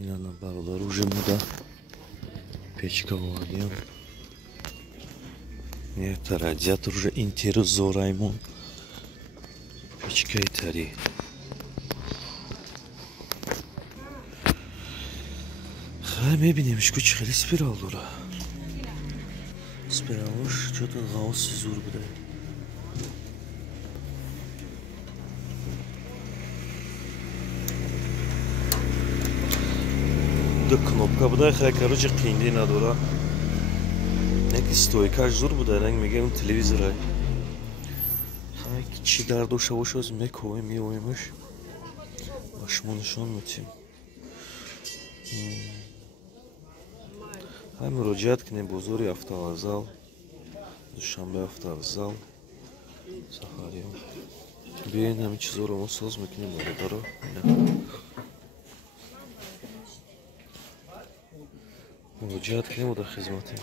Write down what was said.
اینا نه برادر уже мода печка владеем. Это радиатор уже интерзо Раймон. Печка и тари. Хай میبینیمش که خیلی سپیرال داره. سپیرالش چطور غاوسی زور بوده. دو кнопка بوده خیلی короче قیندی نداره. یکی стойкаш زور بوده رنگ میگه اون تلویزیونه. خیلی چی در دوشه باشه از میکوی میویمش. باشمونشون میتیم. های مراجعت کنیم بزرگی автовокзал. دوشنبه автовокзал. سفریام. بیاین همین چیزا رو ما ساز میکنیم برادرها. مراجعت کنیم و در خدمتیم.